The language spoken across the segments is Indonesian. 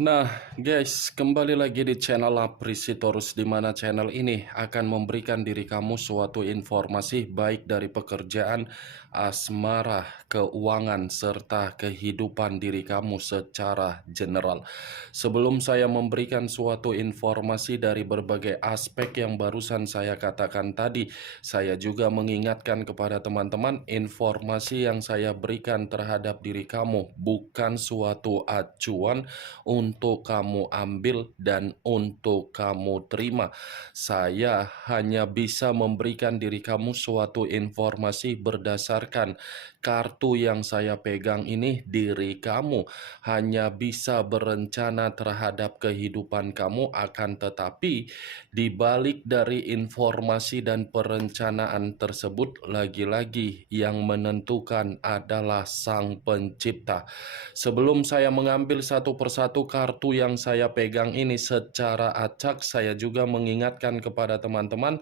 Nah, guys, kembali lagi di channel Aprisitorus, di mana channel ini akan memberikan diri kamu suatu informasi baik dari pekerjaan, asmara, keuangan, serta kehidupan diri kamu secara general. Sebelum saya memberikan suatu informasi dari berbagai aspek yang barusan saya katakan tadi, saya juga mengingatkan kepada teman-teman, informasi yang saya berikan terhadap diri kamu bukan suatu acuan untuk kamu ambil dan untuk kamu terima. Saya hanya bisa memberikan diri kamu suatu informasi berdasarkan kartu yang saya pegang ini. Diri kamu hanya bisa berencana terhadap kehidupan kamu, akan tetapi di balik dari informasi dan perencanaan tersebut, lagi-lagi yang menentukan adalah Sang Pencipta. Sebelum saya mengambil satu persatu kartu yang saya pegang ini secara acak, saya juga mengingatkan kepada teman-teman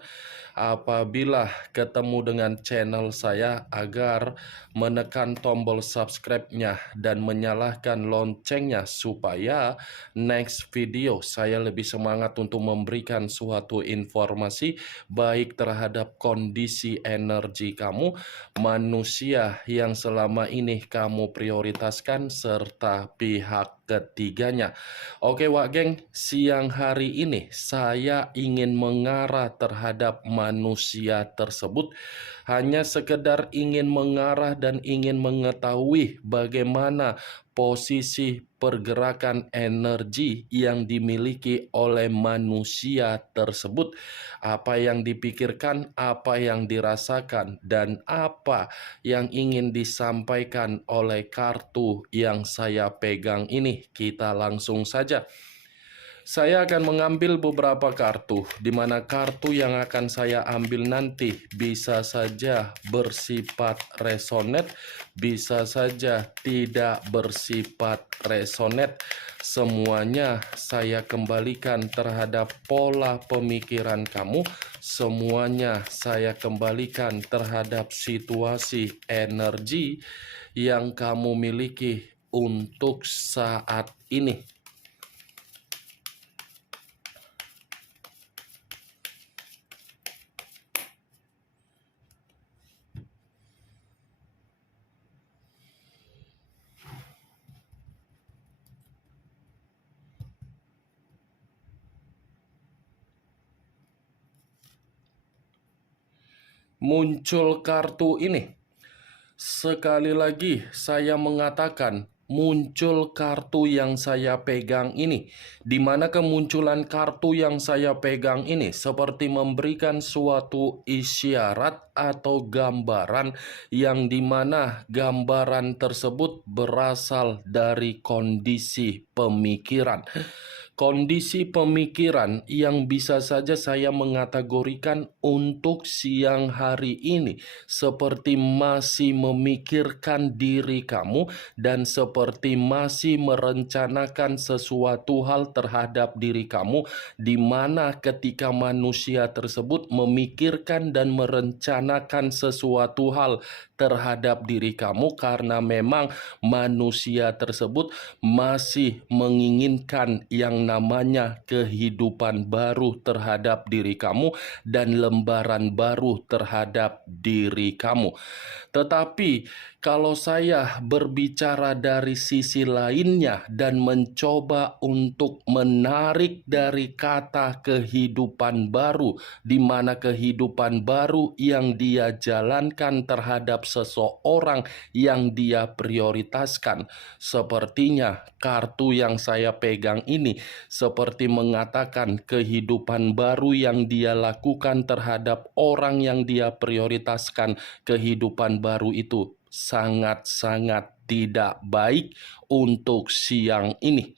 apabila ketemu dengan channel saya agar menekan tombol subscribe-nya dan menyalakan loncengnya supaya next video saya lebih semangat untuk memberikan suatu informasi baik terhadap kondisi energi kamu, manusia yang selama ini kamu prioritaskan, serta pihak ketiganya. Oke Wak Geng, siang hari ini saya ingin mengarah terhadap manusia tersebut. Hanya sekedar ingin mengarah dan ingin mengetahui bagaimana posisi pergerakan energi yang dimiliki oleh manusia tersebut. Apa yang dipikirkan, apa yang dirasakan, dan apa yang ingin disampaikan oleh kartu yang saya pegang ini. Kita langsung saja. Saya akan mengambil beberapa kartu, di mana kartu yang akan saya ambil nanti bisa saja bersifat resonate, bisa saja tidak bersifat resonate. Semuanya saya kembalikan terhadap pola pemikiran kamu, semuanya saya kembalikan terhadap situasi energi yang kamu miliki untuk saat ini. Muncul kartu ini. Sekali lagi saya mengatakan, muncul kartu yang saya pegang ini, di mana kemunculan kartu yang saya pegang ini seperti memberikan suatu isyarat atau gambaran, yang dimana gambaran tersebut berasal dari kondisi pemikiran. Kondisi pemikiran yang bisa saja saya mengategorikan untuk siang hari ini seperti masih memikirkan diri kamu dan seperti masih merencanakan sesuatu hal terhadap diri kamu, di mana ketika manusia tersebut memikirkan dan merencanakan sesuatu hal terhadap diri kamu, karena memang manusia tersebut masih menginginkan yang namanya kehidupan baru terhadap diri kamu dan lembaran baru terhadap diri kamu. Tetapi kalau saya berbicara dari sisi lainnya dan mencoba untuk menarik dari kata kehidupan baru, di mana kehidupan baru yang dia jalankan terhadap seseorang yang dia prioritaskan, sepertinya kartu yang saya pegang ini seperti mengatakan kehidupan baru yang dia lakukan terhadap orang yang dia prioritaskan, kehidupan baru itu sangat-sangat tidak baik untuk siang ini.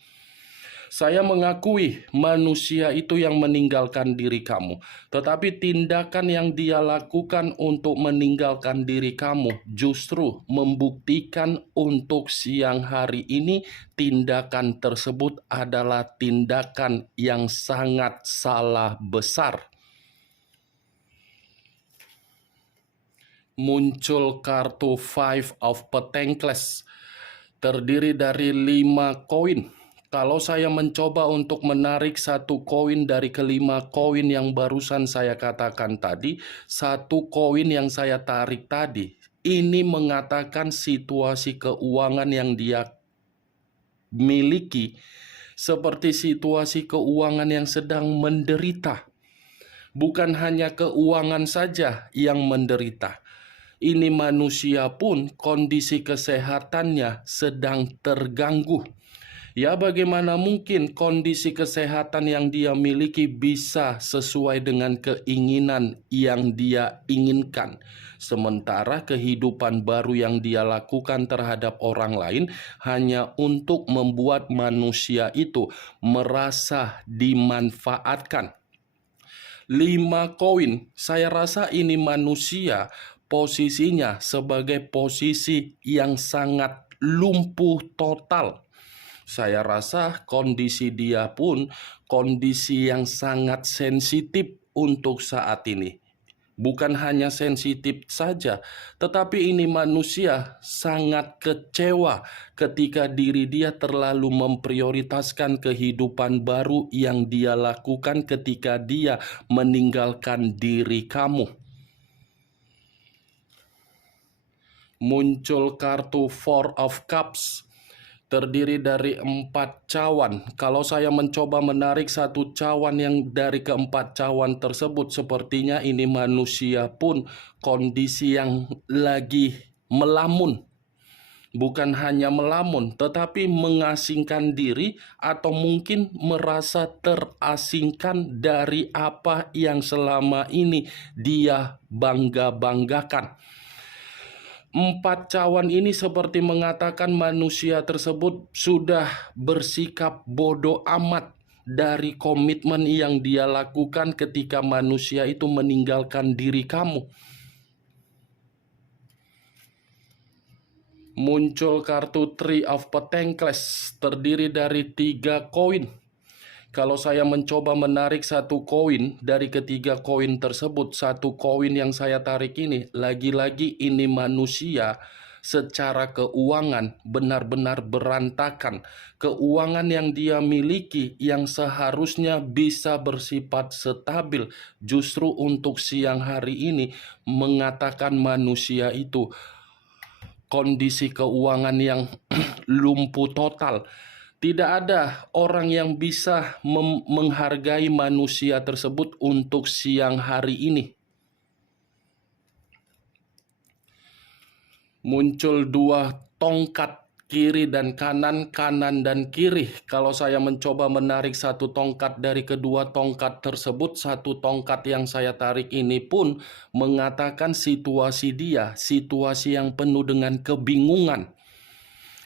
Saya mengakui manusia itu yang meninggalkan diri kamu, tetapi tindakan yang dia lakukan untuk meninggalkan diri kamu justru membuktikan untuk siang hari ini tindakan tersebut adalah tindakan yang sangat salah besar. Muncul kartu Five of Pentacles, terdiri dari 5 koin. Kalau saya mencoba untuk menarik satu koin dari kelima koin yang barusan saya katakan tadi, satu koin yang saya tarik tadi, ini mengatakan situasi keuangan yang dia miliki seperti situasi keuangan yang sedang menderita. Bukan hanya keuangan saja yang menderita. Ini manusia pun kondisi kesehatannya sedang terganggu. Ya, bagaimana mungkin kondisi kesehatan yang dia miliki bisa sesuai dengan keinginan yang dia inginkan, sementara kehidupan baru yang dia lakukan terhadap orang lain hanya untuk membuat manusia itu merasa dimanfaatkan. 5 koin, saya rasa ini manusia posisinya sebagai posisi yang sangat lumpuh total. Saya rasa kondisi dia pun kondisi yang sangat sensitif untuk saat ini. Bukan hanya sensitif saja, tetapi ini manusia sangat kecewa ketika diri dia terlalu memprioritaskan kehidupan baru yang dia lakukan ketika dia meninggalkan diri kamu. Muncul kartu Four of Cups. Terdiri dari 4 cawan. Kalau saya mencoba menarik satu cawan yang dari keempat cawan tersebut, sepertinya ini manusia pun kondisi yang lagi melamun. Bukan hanya melamun, tetapi mengasingkan diri atau mungkin merasa terasingkan dari apa yang selama ini dia bangga-banggakan. 4 cawan ini seperti mengatakan manusia tersebut sudah bersikap bodoh amat dari komitmen yang dia lakukan ketika manusia itu meninggalkan diri kamu. Muncul kartu Three of Pentacles, terdiri dari 3 koin. Kalau saya mencoba menarik satu koin dari ketiga koin tersebut, satu koin yang saya tarik ini, lagi-lagi ini manusia secara keuangan benar-benar berantakan. Keuangan yang dia miliki yang seharusnya bisa bersifat stabil, justru untuk siang hari ini mengatakan manusia itu kondisi keuangan yang lumpuh total. Tidak ada orang yang bisa menghargai manusia tersebut untuk siang hari ini. Muncul 2 tongkat, kiri dan kanan, kanan dan kiri. Kalau saya mencoba menarik satu tongkat dari kedua tongkat tersebut, satu tongkat yang saya tarik ini pun mengatakan situasi dia, situasi yang penuh dengan kebingungan.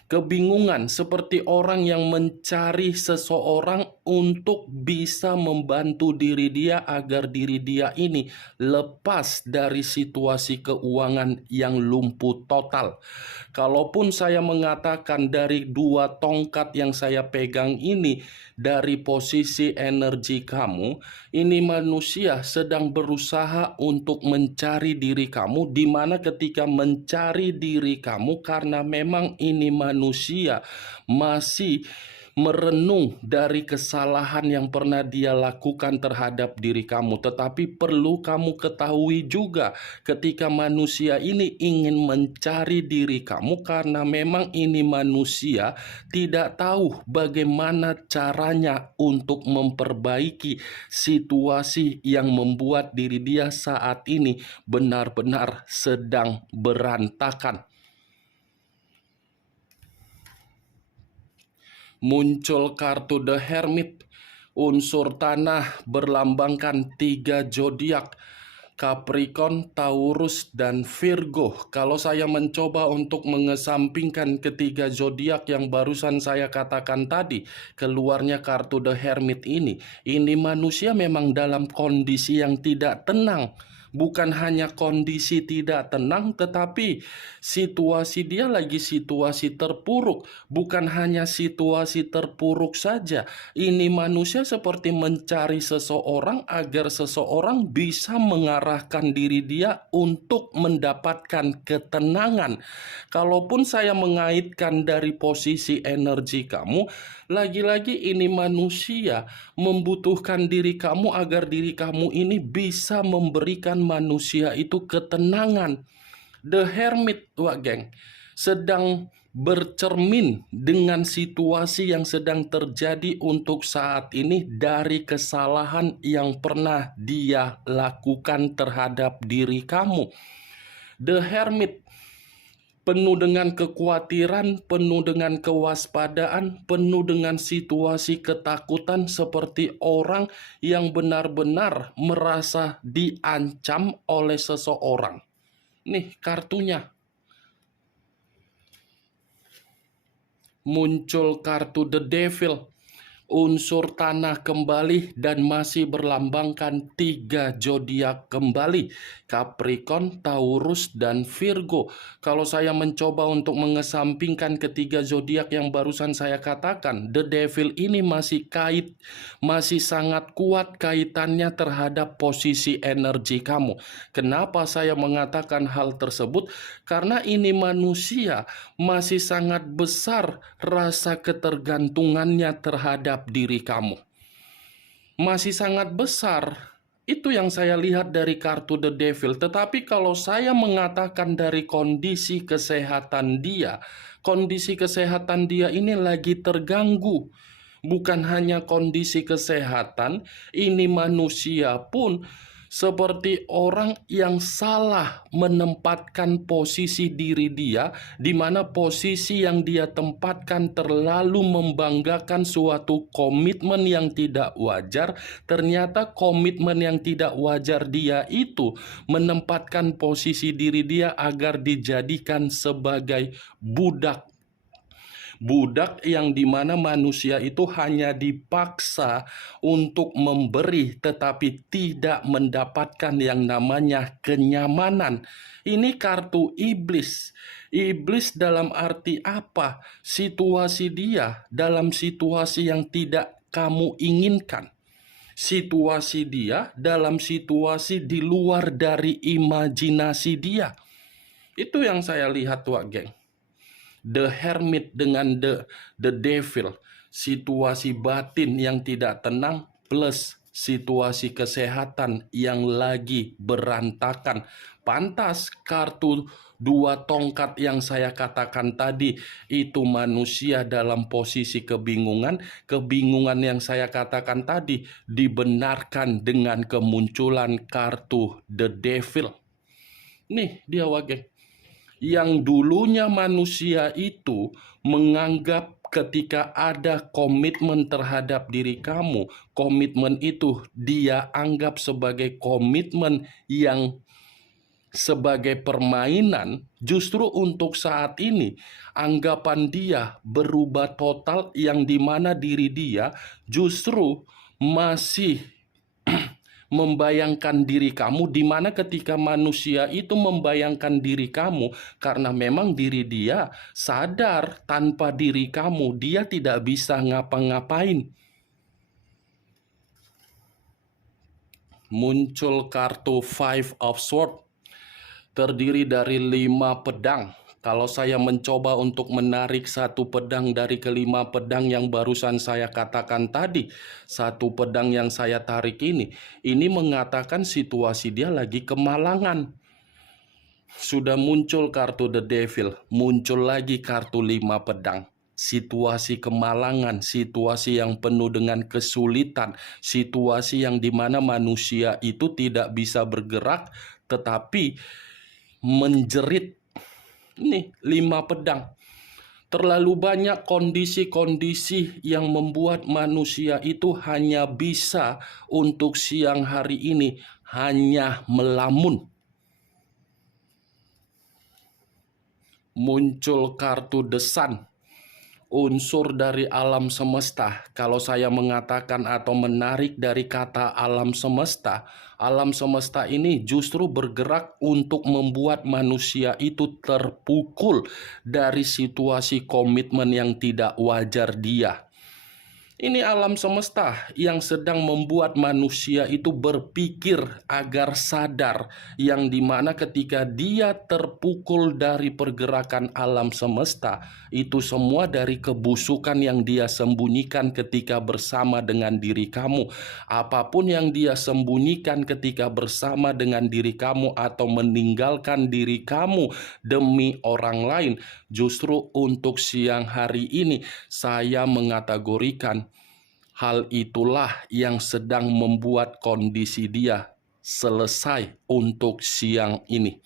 Kebingungan seperti orang yang mencari seseorang untuk bisa membantu diri dia agar diri dia ini lepas dari situasi keuangan yang lumpuh total. Kalaupun saya mengatakan dari 2 tongkat yang saya pegang ini, dari posisi energi kamu, ini manusia sedang berusaha untuk mencari diri kamu, di mana ketika mencari diri kamu karena memang ini manusia masih merenung dari kesalahan yang pernah dia lakukan terhadap diri kamu. Tetapi perlu kamu ketahui juga ketika manusia ini ingin mencari diri kamu karena memang ini manusia tidak tahu bagaimana caranya untuk memperbaiki situasi yang membuat diri dia saat ini benar-benar sedang berantakan. Muncul kartu The Hermit, unsur tanah berlambangkan 3 zodiak, Capricorn, Taurus, dan Virgo. Kalau saya mencoba untuk mengesampingkan ketiga zodiak yang barusan saya katakan tadi, keluarnya kartu The Hermit ini manusia memang dalam kondisi yang tidak tenang. Bukan hanya kondisi tidak tenang, tetapi situasi dia lagi situasi terpuruk. Bukan hanya situasi terpuruk saja, ini manusia seperti mencari seseorang agar seseorang bisa mengarahkan diri dia untuk mendapatkan ketenangan. Kalaupun saya mengaitkan dari posisi energi kamu, lagi-lagi ini manusia membutuhkan diri kamu agar diri kamu ini bisa memberikan manusia itu ketenangan. The Hermit, Wak Geng, sedang bercermin dengan situasi yang sedang terjadi untuk saat ini dari kesalahan yang pernah dia lakukan terhadap diri kamu. The Hermit penuh dengan kekhawatiran, penuh dengan kewaspadaan, penuh dengan situasi ketakutan seperti orang yang benar-benar merasa diancam oleh seseorang. Nih kartunya. Muncul kartu The Devil. Unsur tanah kembali dan masih berlambangkan 3 zodiak kembali, Capricorn, Taurus, dan Virgo. Kalau saya mencoba untuk mengesampingkan ketiga zodiak yang barusan saya katakan, The Devil ini masih sangat kuat kaitannya terhadap posisi energi kamu. Kenapa saya mengatakan hal tersebut? Karena ini manusia masih sangat besar rasa ketergantungannya terhadap diri kamu. Masih sangat besar. Itu yang saya lihat dari kartu The Devil. Tetapi kalau saya mengatakan dari kondisi kesehatan dia ini lagi terganggu. Bukan hanya kondisi kesehatan, ini manusia pun seperti orang yang salah menempatkan posisi diri dia, di mana posisi yang dia tempatkan terlalu membanggakan suatu komitmen yang tidak wajar. Ternyata komitmen yang tidak wajar dia itu menempatkan posisi diri dia agar dijadikan sebagai budak. Budak yang dimana manusia itu hanya dipaksa untuk memberi tetapi tidak mendapatkan yang namanya kenyamanan. Ini kartu iblis. Iblis dalam arti apa? Situasi dia dalam situasi yang tidak kamu inginkan. Situasi dia dalam situasi di luar dari imajinasi dia. Itu yang saya lihat, Wak Geng. The Hermit dengan the Devil, situasi batin yang tidak tenang plus situasi kesehatan yang lagi berantakan. Pantas kartu 2 tongkat yang saya katakan tadi itu manusia dalam posisi kebingungan. Kebingungan yang saya katakan tadi dibenarkan dengan kemunculan kartu The Devil. Nih dia, Wage. Yang dulunya manusia itu menganggap ketika ada komitmen terhadap diri kamu, komitmen itu dia anggap sebagai komitmen yang sebagai permainan. Justru untuk saat ini anggapan dia berubah total, yang dimana diri dia justru masih membayangkan diri kamu, di mana ketika manusia itu membayangkan diri kamu, karena memang diri dia sadar tanpa diri kamu dia tidak bisa ngapa-ngapain. Muncul kartu Five of Swords, terdiri dari 5 pedang. Kalau saya mencoba untuk menarik 1 pedang dari kelima pedang yang barusan saya katakan tadi, 1 pedang yang saya tarik ini mengatakan situasi dia lagi kemalangan. Sudah muncul kartu The Devil, muncul lagi kartu 5 pedang. Situasi kemalangan, situasi yang penuh dengan kesulitan, situasi yang dimana manusia itu tidak bisa bergerak tetapi menjerit. Nih 5 pedang. Terlalu banyak kondisi-kondisi yang membuat manusia itu hanya bisa untuk siang hari ini hanya melamun. Muncul kartu The Sun. unsur dari alam semesta. Kalau saya mengatakan atau menarik dari kata alam semesta ini justru bergerak untuk membuat manusia itu terpukul dari situasi komitmen yang tidak wajar dia. Ini alam semesta yang sedang membuat manusia itu berpikir agar sadar, yang dimana ketika dia terpukul dari pergerakan alam semesta, itu semua dari kebusukan yang dia sembunyikan ketika bersama dengan diri kamu. Apapun yang dia sembunyikan ketika bersama dengan diri kamu atau meninggalkan diri kamu demi orang lain, justru untuk siang hari ini saya mengategorikan hal itulah yang sedang membuat kondisi dia selesai untuk siang ini.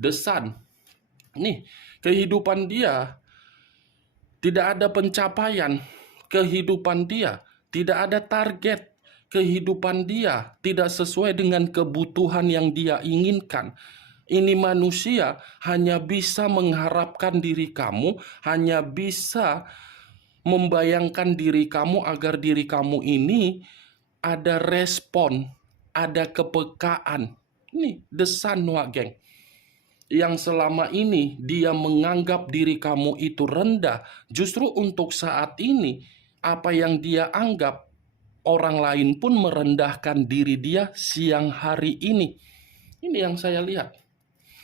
The Sun, nih, kehidupan dia tidak ada pencapaian, kehidupan dia tidak ada target, kehidupan dia tidak sesuai dengan kebutuhan yang dia inginkan. Ini manusia hanya bisa mengharapkan diri kamu, hanya bisa membayangkan diri kamu agar diri kamu ini ada respon, ada kepekaan. Ini The Sun, geng. Yang selama ini dia menganggap diri kamu itu rendah, justru untuk saat ini apa yang dia anggap orang lain pun merendahkan diri dia siang hari ini. Ini yang saya lihat.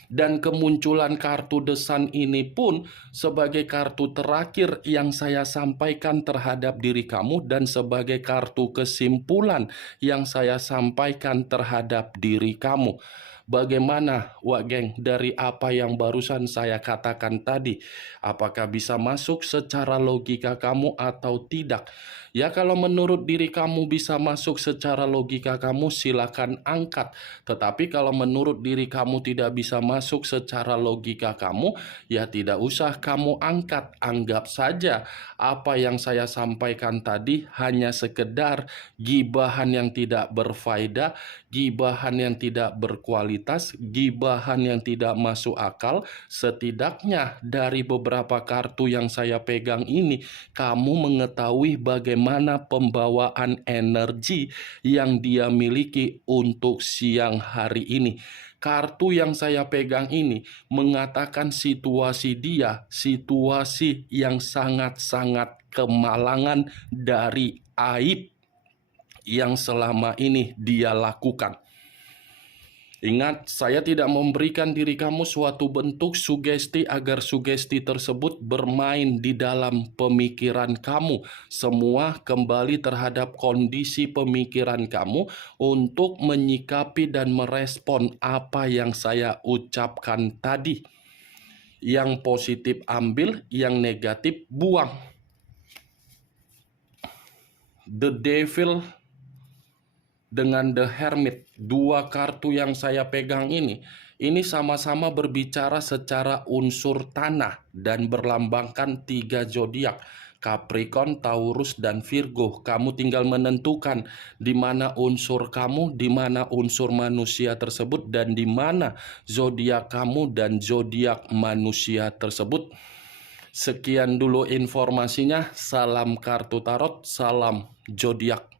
Dan kemunculan kartu The Sun ini pun sebagai kartu terakhir yang saya sampaikan terhadap diri kamu dan sebagai kartu kesimpulan yang saya sampaikan terhadap diri kamu. Bagaimana, geng, dari apa yang barusan saya katakan tadi? Apakah bisa masuk secara logika kamu atau tidak? Ya, kalau menurut diri kamu bisa masuk secara logika kamu, silakan angkat. Tetapi kalau menurut diri kamu tidak bisa masuk secara logika kamu, ya tidak usah kamu angkat. Anggap saja apa yang saya sampaikan tadi hanya sekedar gibahan yang tidak berfaedah, gibahan yang tidak berkualitas, gibahan yang tidak masuk akal. Setidaknya dari beberapa kartu yang saya pegang ini, kamu mengetahui bagaimana pembawaan energi yang dia miliki untuk siang hari ini. Kartu yang saya pegang ini mengatakan situasi dia, situasi yang sangat-sangat kemalangan dari aib yang selama ini dia lakukan. Ingat, saya tidak memberikan diri kamu suatu bentuk sugesti agar sugesti tersebut bermain di dalam pemikiran kamu. Semua kembali terhadap kondisi pemikiran kamu untuk menyikapi dan merespon apa yang saya ucapkan tadi. Yang positif ambil, yang negatif buang. The Devil dengan The Hermit, dua kartu yang saya pegang ini sama-sama berbicara secara unsur tanah dan berlambangkan 3 zodiak, Capricorn, Taurus, dan Virgo. Kamu tinggal menentukan di mana unsur kamu, di mana unsur manusia tersebut, dan di mana zodiak kamu dan zodiak manusia tersebut. Sekian dulu informasinya. Salam kartu tarot, salam zodiak.